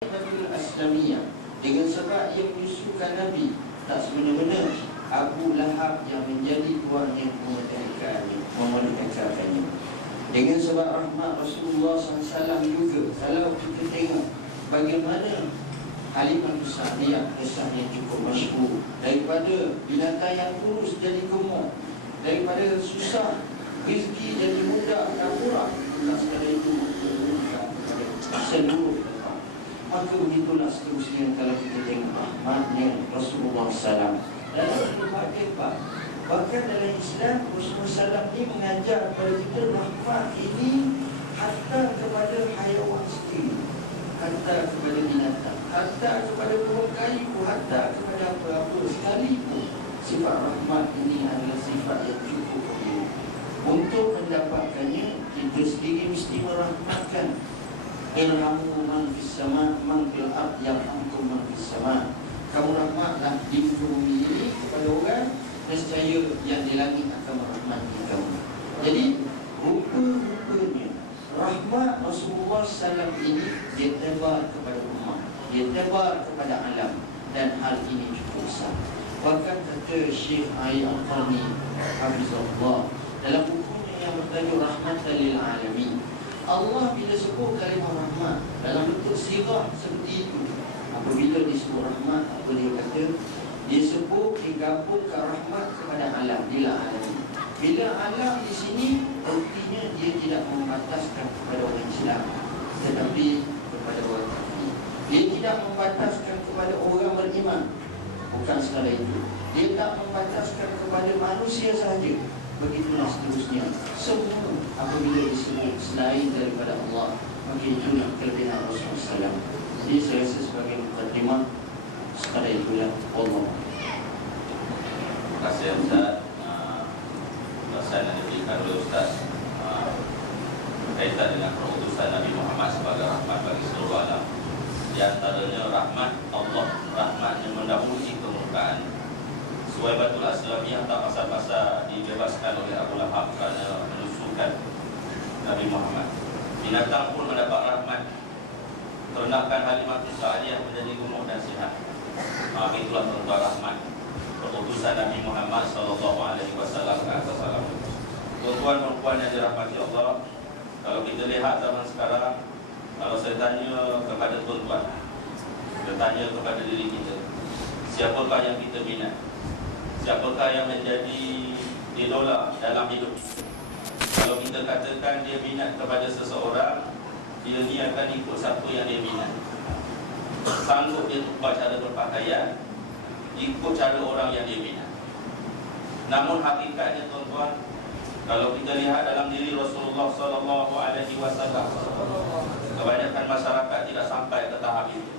Islamiyah dengan sebab ia menyusukan Nabi, tak semena-mena Abu Lahab yang menjadi tuannya memerdekakannya. Dengan sebab rahmat Rasulullah SAW juga, kalau kita tengok bagaimana Halimah Sa'diyah, kisahnya cukup masyhur, daripada binatang yang kurus jadi gemuk, daripada susah rezeki jadi mudah dan murah, tak sekadar itu memberikan kepada seluruh tempat. Maka begitulah seterusnya kalau kita tengok rahmatnya Rasulullah SAW dalam berbagai bab. Bahkan dalam Islam, Rasulullah SAW ini mengajar kepada kita rahmat ini hatta kepada haiwan sendiri, hatta kepada binatang, hatta kepada pohon kayu, hatta kepada apa-apa sekalipun. Sifat rahmat ini adalah sifat yang cukup mulia. Untuk mendapatkannya, kita sendiri mesti merahmatkan. Irhamu man fis sama, man fil ard yarhamkum man fis sama. Kamu rahmatlah di muka bumi ini kepada orang, nescaya yang di langit akan merahmati kamu. Jadi rupa-rupanya rahmat Rasulullah SAW ini dia tebar kepada umat, dia tebar kepada alam, dan hal ini cukup besar. Bahkan kata Syekh Ali Al-Qarni Hafizahullah dalam bukunya yang bertajuk Rahmatan lil Alamin, Allah bila sebut kalimah rahmat dalam bentuk sirah seperti itu, apabila disebut rahmat, apa dia kata? Dia sebut digabungkan rahmat kepada alam, bila alamin. Bila alam di sini, artinya dia tidak membataskan kepada orang Islam, tetapi kepada orang kafir. Dia tidak membataskan kepada orang beriman, bukan sekadar itu. Dia tak membataskan kepada manusia sahaja. Begitulah seterusnya. Semua apabila disebut selain daripada Allah, maka itulah kelebihan Rasulullah SAW. Jadi saya rasa sebagai mukadimah sekadar itulah. Allah. Terima kasih Ustaz. Pesan yang diberikan oleh Ustaz berkaitan dengan perutusan Nabi Muhammad sebagai rahmat bagi seluruh alam. Di antaranya rahmat Allah, rahmat yang mendahului kemurkaan. Suai Batul Aslamiyah tak pasal-pasal dibebaskan oleh Abu Lahab kerana menusukan Nabi Muhammad. Binatang pun mendapat rahmat. Ternakan Halimah Sa'diyah menjadi gemuk dan sihat. Itulah tuan-tuan rahmat perutusan Nabi Muhammad SAW ke atas alam. Tuan-tuan dan puan yang dirahmati Allah, kalau kita lihat zaman sekarang, kalau saya tanya kepada tuan-tuan, saya tanya kepada diri kita, siapakah yang kita minat? Siapakah yang menjadi idola dalam hidup? Kalau kita katakan dia minat kepada seseorang, dia ni akan ikut siapa yang dia minat. Sanggup dia ubah cara berpakaian, ikut cara orang yang dia minat. Namun hakikatnya tuan-tuan, kalau kita lihat dalam diri Rasulullah SAW, kebanyakan masyarakat tidak sampai ke tahap itu.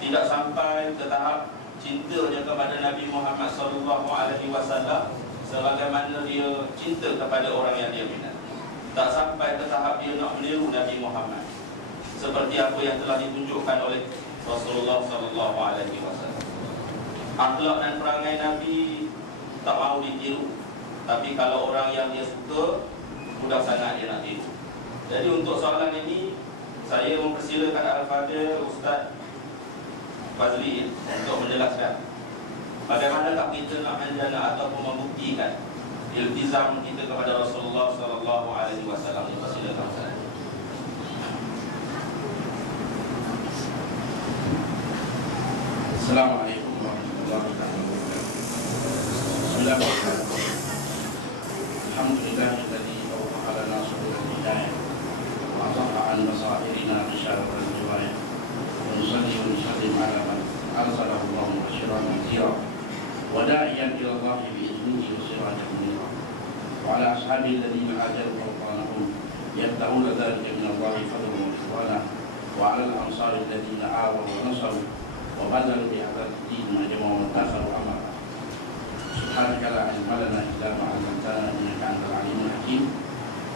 Tidak sampai ke tahap cintanya kepada Nabi Muhammad SAW sebagaimana dia cinta kepada orang yang dia minat. Tak sampai ke tahap dia nak meniru Nabi Muhammad seperti apa yang telah ditunjukkan oleh Rasulullah SAW. Akhlak dan perangai Nabi tak mau ditiru, tapi kalau orang yang dia suka, mudah sangat dia nak tiru. Jadi untuk soalan ini, saya mempersilakan Al-Fadhil Ustaz Fazli untuk menjelaskan bagaimanakah kita nak menjana ataupun membuktikan iltizam kita kepada Rasulullah SAW. Persilakan Ustaz. Assalamualaikum warahmatullahi wabarakatuh. Bismillahirrahmanirrahim. Alhamdulillahilladzi awda'a lana subulal hidayah wa adha'a an basairina bisyaratil riwayah. Wa nusalli wa nusallim ala man arsalahu Allahu basyiran wa nadhira wa da'iyan ila Allahi bi idnihi wa sirajan munira. Wa ala ashabil ladzina hajaru fawqanahum yabtaguna dzalika min Allahi fadlan wa ridwana wa ala al-ansari alladzina awaw wa nasaru wa badalu bi hadhihi majmu'u tasaru amara. Subhanaka la ilma lana illa ma 'allamtana innaka antal alimul hakim.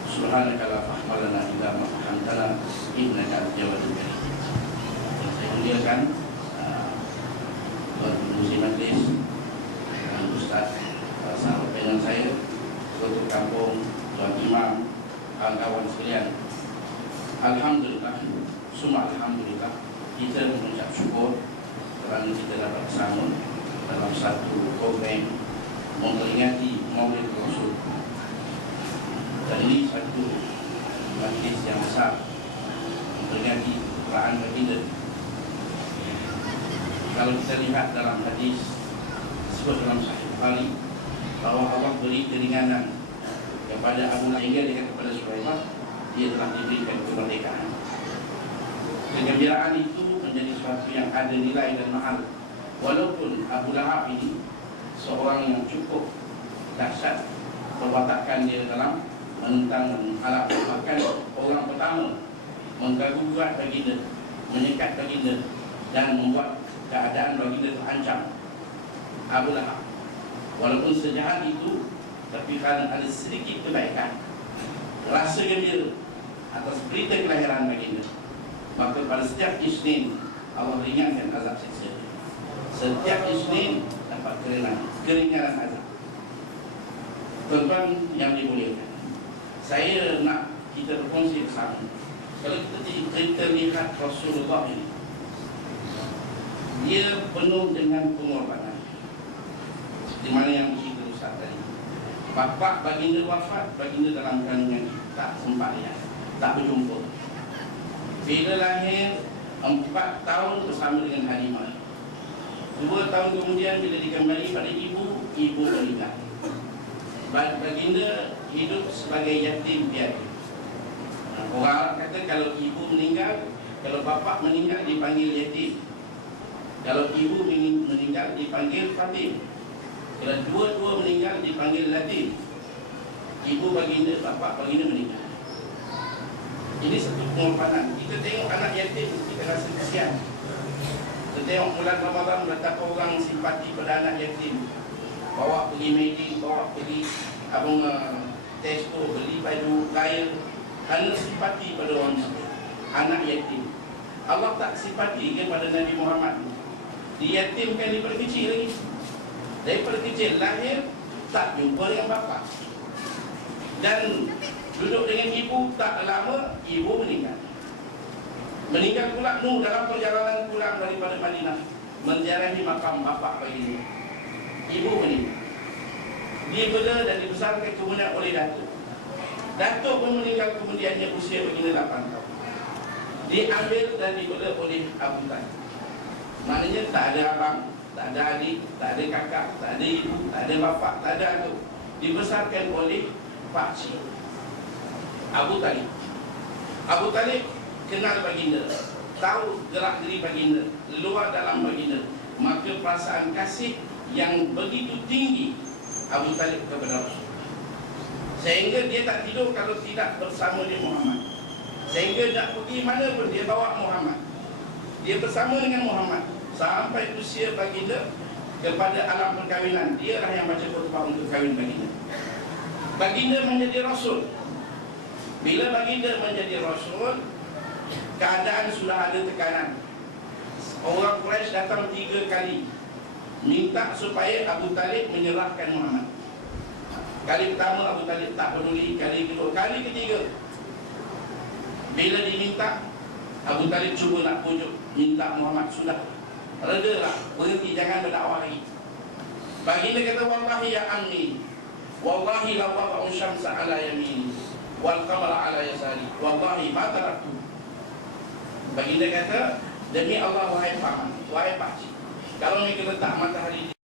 Subhanaka la fahma lana illa ma 'allamtana innaka antal jawadul karim. Saya muliakan Tuan Pengurusi Majlis dan Ustaz, sahabat pengen saya, Ketua Kampung, Tuan Imam, kawan-kawan sekalian. Alhamdulillah, summa alhamdulillah, kita mengucap syukur kerana kita dapat bersama dalam satu program memperingati Maulid Rasul. Dan ini satu majlis yang besar memperingati Quran baginda. Kalau kita lihat dalam hadis disebut dalam Sahih Bukhari bahawa Allah beri keringanan kepada Abu Lahab dengan kepada Sulaiman, dia telah diberikan kemerdekaan. Kegembiraan itu menjadi sesuatu yang ada nilai dan mahal. Walaupun Abu Lahab ini seorang yang cukup dahsyat perwatakan dia dalam menentang dan menghalak, bahkan orang pertama mengganggu-gugat baginda, menyekat baginda dan membuat keadaan baginda terancam. Abu Lahab walaupun sejahat itu, tapi kerana ada sedikit kebaikan, rasa gembira atas berita kelahiran baginda, maka pada setiap Isnin Allah ringankan azab siksa. Setiap Isnin dapat keringanan azab. Tuan-tuan yang dimuliakan, saya nak kita berkongsi bersama. Kalau kita lihat Rasulullah ini, dia penuh dengan pengorbanan. Seperti mana yang cerita Ustaz tadi, bapa baginda wafat, baginda dalam kandungan tak sempat lihat, tak berjumpa. Bila lahir 4 tahun bersama dengan Halimah. 2 tahun kemudian bila dikembali pada ibu, ibu meninggal. Baginda hidup sebagai yatim piatu. Orang kata kalau ibu meninggal, kalau bapa meninggal dipanggil yatim. Kalau ibu meninggal dipanggil fatim. Kalau dua-dua meninggal dipanggil latim. Ibu baginda, bapa baginda meninggal. Ini satu pengorbanan. Kita tengok anak yatim, kita rasa kasihan. Kita tengok bulan Ramadan betapa orang simpati pada anak yatim. Bawa pergi medik, bawa pergi abang Tesco, beli baju kain, kerana simpati pada orang miskin, anak yatim. Allah tak simpati kepada Nabi Muhammad. Diyatimkan daripada kecil lagi. Daripada kecil lahir tak jumpa dengan bapa. Dan duduk dengan ibu tak lama, ibu meninggal. Meninggal pula Nuh dalam perjalanan pulang daripada Madinah, menziarahi makam bapa baginda. Ibu meninggal. Dibela dan dibesarkan kemudian oleh datuk. Datuk pun meninggal kemudiannya usia baginda 8 tahun. Diambil dan dibela oleh Abu Talib. Maknanya tak ada abang, tak ada adik, tak ada kakak, tak ada ibu, tak ada bapa, tak ada atuk. Dibesarkan oleh pakcik Abu Talib. Abu Talib kenal baginda, tahu gerak geri baginda, luar dalam baginda. Maka perasaan kasih yang begitu tinggi Abu Talib kepada Rasul, sehingga dia tak tidur kalau tidak bersama dengan Muhammad. Sehingga nak pergi mana pun dia bawa Muhammad, dia bersama dengan Muhammad sampai usia baginda kepada alam perkahwinan. Dia lah yang baca khutbah untuk kahwin baginda. Baginda menjadi Rasul. Bila baginda menjadi Rasul, keadaan sudah ada tekanan. Orang Quraisy datang 3 kali minta supaya Abu Talib menyerahkan Muhammad. Kali pertama Abu Talib tak peduli, kali kedua, kali ketiga bila diminta, Abu Talib cuba nak pujuk, minta Muhammad, sudah redalah, berhenti, jangan berdakwah lagi. Baginda kata, wallahi ya ammi, wallahi la wada'u syamsa ala yamini wal qamara ala yasari, wallahi ma taraktu. Baginda kata, demi Allah wahai paman, wahai pakcik, kalau mereka letak matahari